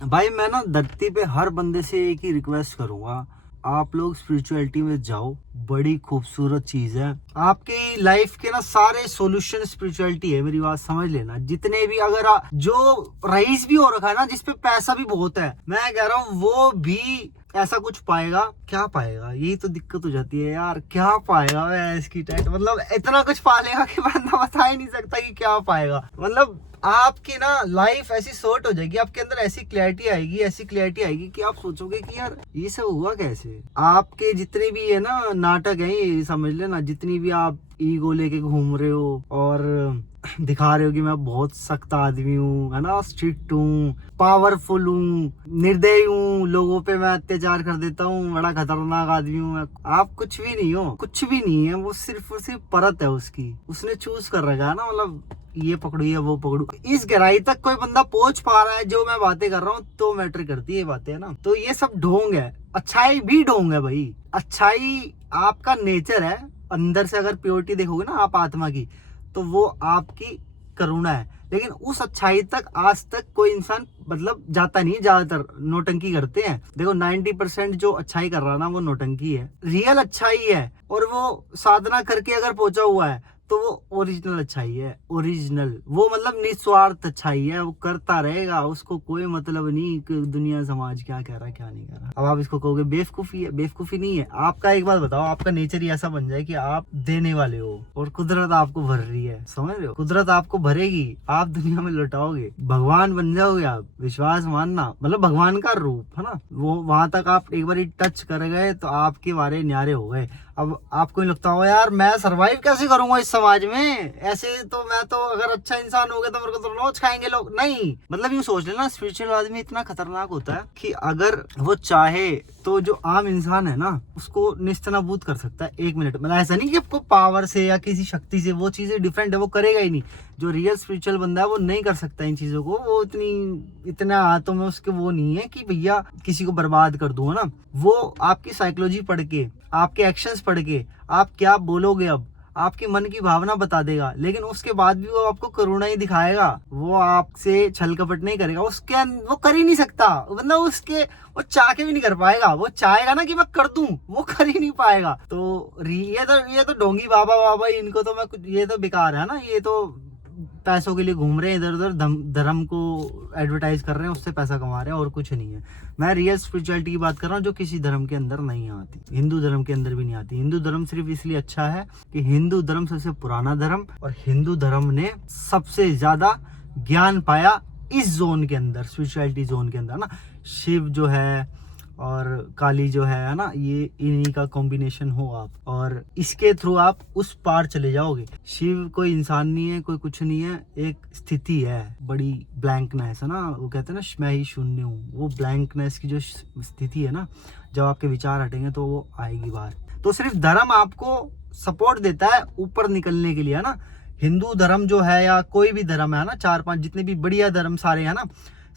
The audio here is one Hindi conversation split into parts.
भाई मैं ना धरती पे हर बंदे से एक ही रिक्वेस्ट करूंगा, आप लोग स्पिरिचुअलिटी में जाओ। बड़ी खूबसूरत चीज है। आपकी लाइफ के ना सारे सॉल्यूशन स्पिरिचुअलिटी है। मेरी बात समझ लेना। जितने भी अगर जो रईस भी हो रखा है ना, जिसपे पैसा भी बहुत है, मैं कह रहा हूँ वो भी ऐसा कुछ पाएगा। क्या पाएगा, यही तो दिक्कत हो जाती है यार। क्या पाएगा इसकी टाइट, मतलब इतना कुछ पालेगा कि बंदा बता ही नहीं सकता कि क्या पाएगा। मतलब आपकी ना लाइफ ऐसी सॉर्ट हो जाएगी, आपके अंदर ऐसी क्लैरिटी आएगी, ऐसी क्लैरिटी आएगी कि आप सोचोगे कि यार ये सब हुआ कैसे। आपके जितने भी है ना नाटक है, ये समझ लेना, जितनी भी आप ईगो लेके घूम रहे हो और दिखा रहे हो कि मैं बहुत सख्त आदमी हूँ, है ना, स्ट्रिक्ट हूँ, पावरफुल हूँ, निर्दयी हूँ, लोगों पे मैं अत्याचार कर देता हूँ, बड़ा खतरनाक आदमी हूँ मैं। आप कुछ भी नहीं हो, कुछ भी नहीं है। वो सिर्फ और सिर्फ परत है उसकी, उसने चूज कर रखा है ना। मतलब ये पकड़ू या वो पकड़ू, इस गहराई तक कोई बंदा पहुंच पा रहा है जो मैं बातें कर रहा हूँ तो मैटर करती है ये बातें, है ना। तो ये सब ढोंग है, अच्छाई भी ढोंग है भाई। अच्छाई आपका नेचर है। अंदर से अगर प्योरिटी देखोगे ना आप आत्मा की, तो वो आपकी करुणा है। लेकिन उस अच्छाई तक आज तक कोई इंसान मतलब जाता नहीं। ज्यादातर नोटंकी करते हैं। देखो 90% जो अच्छाई कर रहा है ना वो नोटंकी है। रियल अच्छाई है और वो साधना करके अगर पहुंचा हुआ है तो वो ओरिजिनल अच्छाई है। ओरिजिनल वो मतलब निस्वार्थ अच्छाई है। वो करता रहेगा, उसको कोई मतलब नहीं कि दुनिया समाज क्या कह रहा है क्या नहीं कह रहा। अब आप इसको कहोगे बेवकूफी है, बेवकूफी नहीं है। आपका एक बात बताओ, आपका नेचर ही ऐसा बन जाए कि आप देने वाले हो और कुदरत आपको भर रही है। समझ रहे हो, कुदरत आपको भरेगी, आप दुनिया में लौटाओगे, भगवान बन जाओगे आप। विश्वास मानना, मतलब भगवान का रूप है ना। वो वहां तक आप एक बार टच कर गए तो आपके बारे न्यारे हो गए। अब आपको ही लगता हो यार मैं सरवाइव कैसे करूंगा इस समाज में, ऐसे तो मैं तो अगर अच्छा इंसान हो गया तो मेरे को तो रोज खाएंगे लोग। नहीं, मतलब यूं सोच लेना, स्पिरिचुअल आदमी इतना खतरनाक होता है कि अगर वो चाहे तो जो आम इंसान है ना उसको निस्तनाबूद कर सकता है 1 मिनट। मतलब ऐसा नहीं कि आपको पावर से या किसी शक्ति से, वो चीजें डिफरेंट है, वो करेगा ही नहीं। जो रियल स्पिरिचुअल बंदा है वो नहीं कर सकता इन चीजों को। वो इतना हाथों में उसके वो नहीं है कि भैया किसी को बर्बाद कर दूं, है ना। वो आपकी साइकोलॉजी पढ़ के, आपके एक्शंस पढ़ के, आप क्या बोलोगे अब आपके मन की भावना बता देगा। लेकिन उसके बाद भी वो आपको करुणा ही दिखाएगा। वो आपसे छल कपट नहीं करेगा। वो कर ही नहीं सकता। मतलब उसके वो चाह के भी नहीं कर पाएगा। वो चाहेगा ना कि मैं कर दूं, वो कर ही नहीं पाएगा। तो ये तो ढोंगी बाबा बाबा, इनको तो मैं कुछ, ये तो बेकार है ना। ये तो पैसों के लिए घूम रहे हैं इधर उधर, धर्म को एडवर्टाइज कर रहे हैं, उससे पैसा कमा रहे हैं और कुछ नहीं है। मैं रियल स्पिरिचुअलिटी की बात कर रहा हूँ जो किसी धर्म के अंदर नहीं आती, हिंदू धर्म के अंदर भी नहीं आती। हिंदू धर्म सिर्फ इसलिए अच्छा है कि हिंदू धर्म सबसे पुराना धर्म, और हिंदू धर्म ने सबसे ज्यादा ज्ञान पाया इस जोन के अंदर, स्पिरिचुअलिटी जोन के अंदर ना। शिव जो है और काली जो है ना, ये इन्हीं का कॉम्बिनेशन हो आप, और इसके थ्रू आप उस पार चले जाओगे। शिव कोई इंसान नहीं है, कोई कुछ नहीं है, एक स्थिति है, बड़ी ब्लैंकनेस है ना। वो कहते हैं ना मैं ही शून्य हूँ। वो ब्लैंकनेस की जो स्थिति है ना, जब आपके विचार हटेंगे तो वो आएगी बाहर। तो सिर्फ धर्म आपको सपोर्ट देता है ऊपर निकलने के लिए, है ना। हिंदू धर्म जो है या कोई भी धर्म है ना, 4-5 जितने भी बढ़िया धर्म सारे है ना,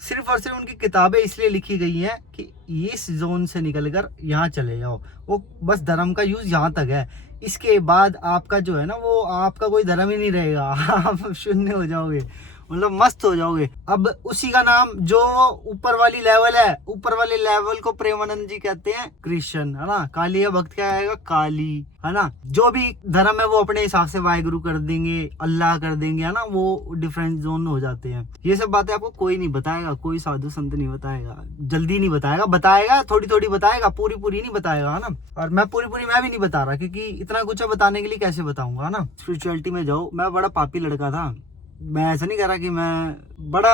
सिर्फ और सिर्फ उनकी किताबें इसलिए लिखी गई हैं कि इस जोन से निकलकर यहाँ चले जाओ। वो बस धर्म का यूज यहाँ तक है। इसके बाद आपका जो है ना, वो आपका कोई धर्म ही नहीं रहेगा। आप शून्य हो जाओगे, मतलब मस्त हो जाओगे। अब उसी का नाम जो ऊपर वाली लेवल है, ऊपर वाले लेवल को प्रेमानंद जी कहते हैं कृष्ण, है ना। काली का भक्त क्या आएगा, काली, है ना। जो भी धर्म है वो अपने हिसाब से वाहेगुरु कर देंगे, अल्लाह कर देंगे, है ना। वो डिफरेंट जोन हो जाते हैं। ये सब बातें आपको कोई नहीं बताएगा, कोई साधु संत नहीं बताएगा, जल्दी नहीं बताएगा। बताएगा थोड़ी थोड़ी बताएगा, पूरी पूरी नहीं बताएगा, है ना। और मैं पूरी पूरी मैं भी नहीं बता रहा, क्योंकि इतना कुछ बताने के लिए कैसे बताऊंगा, है ना। स्पिरिचुअलिटी में जाओ। मैं बड़ा पापी लड़का था। मैं ऐसा नहीं कह रहा कि मैं बड़ा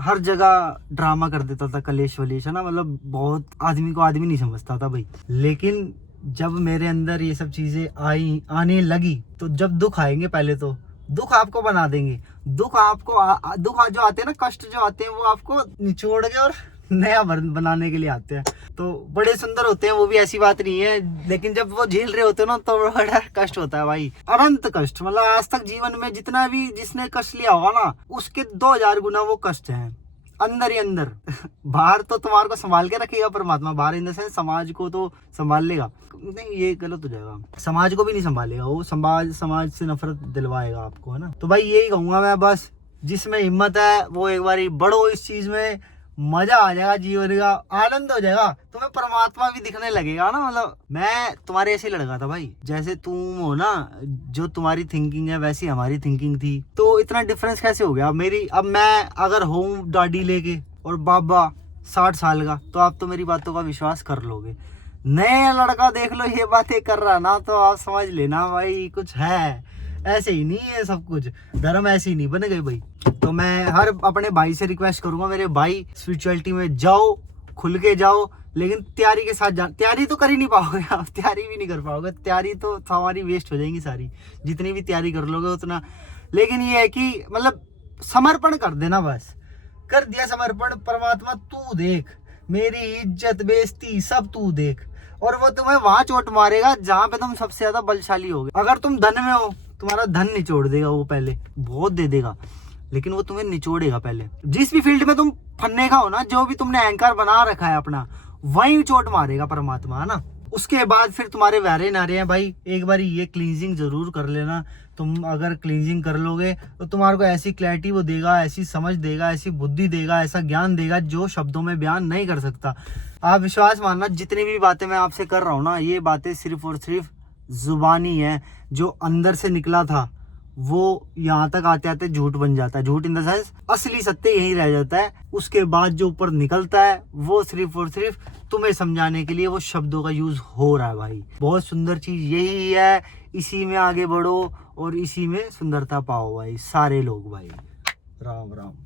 हर जगह ड्रामा कर देता था, कलेश वलेश, है ना। मतलब बहुत आदमी को आदमी नहीं समझता था भाई। लेकिन जब मेरे अंदर ये सब चीजें आई, आने लगी, तो जब दुख आएंगे, पहले तो दुख आपको बना देंगे। दुख आपको दुख जो आते हैं ना, कष्ट जो आते हैं, वो आपको निचोड़ के और नया बनाने के लिए आते हैं। तो बड़े सुंदर होते हैं, वो भी ऐसी बात नहीं है। लेकिन जब वो झेल रहे होते हैं ना, तो बड़ा कष्ट होता है भाई, अनंत कष्ट। मतलब आज तक जीवन में जितना भी जिसने कष्ट लिया होगा ना, उसके 2000 गुना वो कष्ट है अंदर ही अंदर। बाहर तो तुम्हारे को संभाल के रखेगा परमात्मा, बाहर इन द सेंस समाज को तो संभाल लेगा। नहीं, ये गलत हो जाएगा, समाज को भी नहीं संभालेगा वो। समाज से नफरत दिलवाएगा आपको, है ना। तो भाई यही कहूंगा मैं बस, जिसमें हिम्मत है वो एक बार बढ़ो इस चीज में, मजा आ जाएगा, जीवन का आनंद हो जाएगा, तुम्हें परमात्मा भी दिखने लगेगा ना। मतलब मैं तुम्हारे ऐसे लड़का था भाई, जैसे तुम हो ना, जो तुम्हारी थिंकिंग है वैसी हमारी थिंकिंग थी, तो इतना डिफरेंस कैसे हो गया मेरी। अब मैं अगर हूँ दाढ़ी लेके और बाबा 60 साल का, तो आप तो मेरी बातों का विश्वास कर लोगे। नया लड़का देख लो ये बातें कर रहा ना, तो आप समझ लेना भाई कुछ है, ऐसे ही नहीं है सब कुछ, धर्म ऐसे ही नहीं बन गए भाई। तो मैं हर अपने भाई से रिक्वेस्ट करूंगा, मेरे भाई स्पिरिचुअलिटी में जाओ, खुल के जाओ, लेकिन तैयारी के साथ जा। तैयारी तो कर ही नहीं पाओगे आप, तैयारी भी नहीं कर पाओगे, तैयारी तो हमारी वेस्ट हो जाएंगी सारी, जितनी भी तैयारी कर लोगे उतना। लेकिन ये है कि मतलब समर्पण कर देना, बस कर दिया समर्पण, परमात्मा तू देख, मेरी इज्जत बेइज्जती सब तू देख, और वो तुम्हें वहां चोट मारेगा जहां पे तुम सबसे ज्यादा बलशाली होगे। अगर तुम धन में हो, तुम्हारा धन निचोड़ देगा वो, पहले बहुत दे देगा, लेकिन वो तुम्हें निचोड़ेगा पहले। जिस भी फील्ड में तुम फन्ने का हो ना, जो भी तुमने एंकर बना रखा है अपना, वहीं चोट मारेगा परमात्मा, है ना। उसके बाद फिर तुम्हारे वारे नारे हैं भाई, एक बार ये क्लींजिंग जरूर कर लेना। तुम अगर क्लींजिंग कर लोगे तो तुम्हारे को ऐसी क्लैरिटी वो देगा, ऐसी समझ देगा, ऐसी बुद्धि देगा, ऐसा ज्ञान देगा जो शब्दों में बयान नहीं कर सकता। आप विश्वास मानना, जितनी भी बातें मैं आपसे कर रहा हूँ ना, ये बातें सिर्फ और सिर्फ जुबानी है, जो अंदर से निकला था वो यहाँ तक आते आते झूठ बन जाता है। झूठ इन द सेंस असली सत्य यही रह जाता है, उसके बाद जो ऊपर निकलता है वो सिर्फ और सिर्फ तुम्हें समझाने के लिए वो शब्दों का यूज हो रहा है भाई। बहुत सुंदर चीज यही है, इसी में आगे बढ़ो और इसी में सुंदरता पाओ भाई, सारे लोग भाई। राम राम।